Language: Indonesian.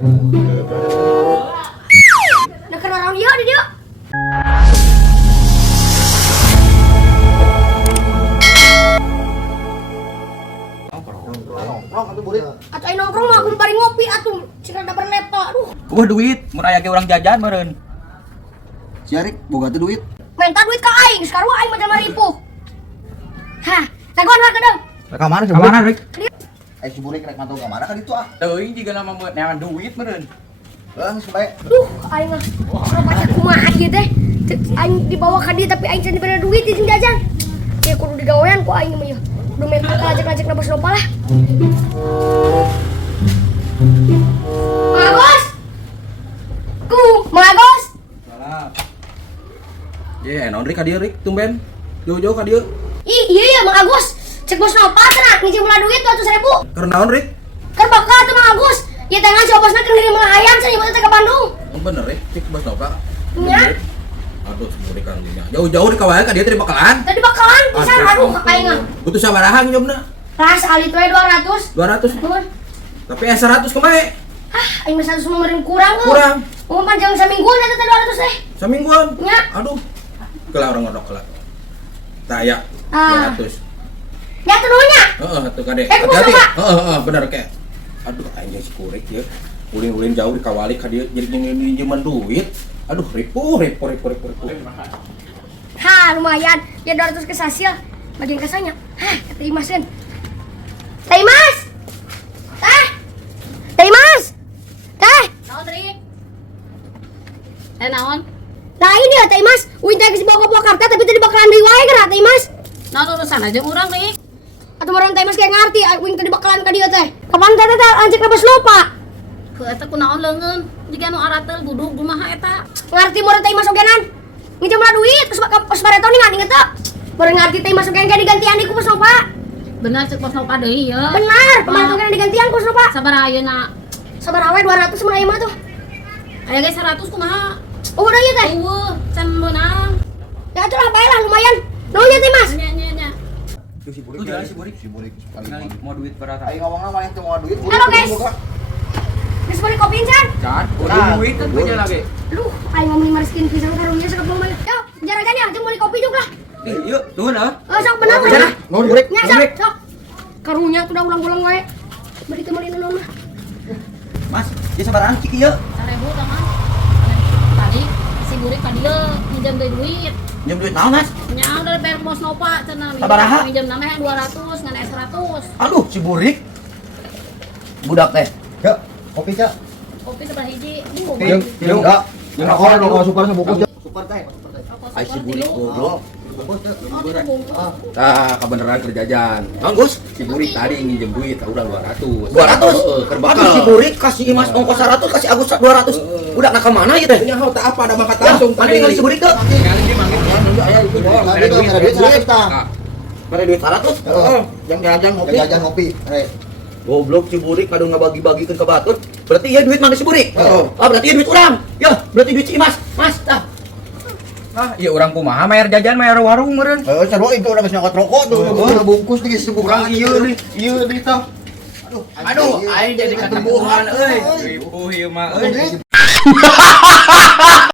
Nak orang dia di dia. Atau ayo nongkrong mah aku bari ngopi atuh cina da berlepa. Aduh. Wah duit, mun aya ge urang jajan meureun. Si Arik boga teh duit. Minta duit ka aing, sekarang aing mah ripuh. Hah, sagoan lah kedeng. Ka mana sih? Ka mana rek? Si Burik rek mantau ka mana ka ditu ah. Teuing jiga nama buat neangan duit meureun. Heeh, supaya Duh, aing mah ora baca kumaha ieu teh. Aing dibawa ka dieu tapi aing can diberi duit di jajan. Ya kudu digawean ku aing mah ieu. Kudu mental ngajak-ngajak na bos lopa lah. Magos. Magos. Salah. Ye, naon rek ka dieu rek tumben. Jauh-jauh ka dieu. Ih, iya ya Mang Agus. Cek bos nopa cenah ngijing mula duit 200.000. Keur naon rek? Keur bakal tuh Mang Agus. Ya tangan si bosna keur ngirim ayam cenah ieu teh ka Bandung. Oh bener rek, cek bos nopa. Nya. Aduh, semudik kan dinya. Jauh-jauh di kawayan ka dieu teh di bakalan. Tadi bakalan bisa aduh aing mah. Butuh sabaraha ngijobna? Ras kali tuh 200. 200. Nuhun. Tapi 100 kumaha? Aing mah 100 mah meureun kurang. Kurang. Mau panjang samingguan eta teh 200 teh. Samingguan. Nya. Aduh. Kelah orang ngodok kelah. Taya. Ah. 200. Ya tuh nuhunnya. Heeh, atuh kade. Kumaha, Hati-hati. Pak? Heeh, bener kek. Aduh, aing si kurik ieu. Ulin-ulin jauh di kawali ka dieu jadi nyinjeman duit. Aduh, ripuh. Ha, lumayan. Ya 200 ke hasil. Bagian kasanya. Hah, kata Imasen. Teh Imas. Teh Imas. Teh. Naon Rik? Naon? Nah ini ya Teh Imas. Uin teh geus bawa ke Purwakarta tapi tadi bakalan deui wae geura Teh Imas. Naon urusan aja urang Rik? Atau orang Teh Imas kayak ngarti uin tadi bakalan ka dieu teh. Kapan teh teh lanjut ka bos lupa. Ku eta kunaon leungeun? Jiga nu aratel budug kumaha eta? Ngarti meureun Teh Imas ogenan. Ngijam lah duit pas bareto nih ngading eta. Meureun ngarti Teh Imas ogenan kayak digantian di ku bos lupa. Bener cek pos nopa deui ieu. Benar, kemarin ogenan digantian ku bos lupa. Sabaraha ayeuna? Sabar awe 200 mun ieu mah tuh. Aya ge 100 kumaha? Oh udah ieu teh. Eueuh, can beunang. Ya atuh lah bae lah lumayan. Nuhun ya Teh Mas. Nya. Tuh si Burik. Tuh si Burik. Si Burik Sekali mau duit berapa? Aing ngomongna mah teu mau duit. Halo, guys. Geus beli kopi encan? Can, udah duit kan punya lagi. Aduh, aing mau meuli marskin pisang karunya sakep mau mah. Yo, jaragan ya, jeung beli kopi juga lah. Ih, yuk, tuh nah. Oh, sok bener. Sana. Nuhun Burik. Nya sok. Karunya tuh udah ulang-ulang wae. Beri teh meuli naon mah. Mas, dia sabaran cik ieu. 1000 taman. Tadi si Burik ka dieu minjem deui duit. Nyem duit naon, Mas? Nya udah bayar pos nopa cenah. Sabaraha? Minjem na mah 200 ngan 100. Aduh, si Burik. Budak teh. Ya, kopi Cak. Kopi sebelah hiji. Jeung enggak. Jeung rokok rokok super sabungkus. Super teh. Ai si Burik goblok. Oh, Tah, kebeneran kerjajan. Bagus, si Burik tadi nginjem duit, udah 200. 200? Heeh, kerbakal. Si Burik kasih Imas ongkos 100, kasih Agus 200. Udah nak ke mana ieu teh? Nya hau tak apa ada mangkat langsung. Mana ningali si Burik teh? Ningali dia manggil ya, aya itu. Ada duit 100 tah. Mana duit 100? Heeh, yang jajan ngopi. Jajan ngopi. Rek. Goblok si Burik kadang ngabagi-bagikeun ke batur. Berarti ieu duit mangga si Burik. Heeh. Ah, berarti ieu duit urang. Ya, berarti duit si Imas. Mas, tah. Ah, iya urang kumaha mayar jajan mayar warung meureun. Sarua itu udah geus nyokot rokok tuh, udah bungkus nih sebulan ieu nih tah. Aduh, aing jadi ketempuhan euy. Ripuh ieu mah euy.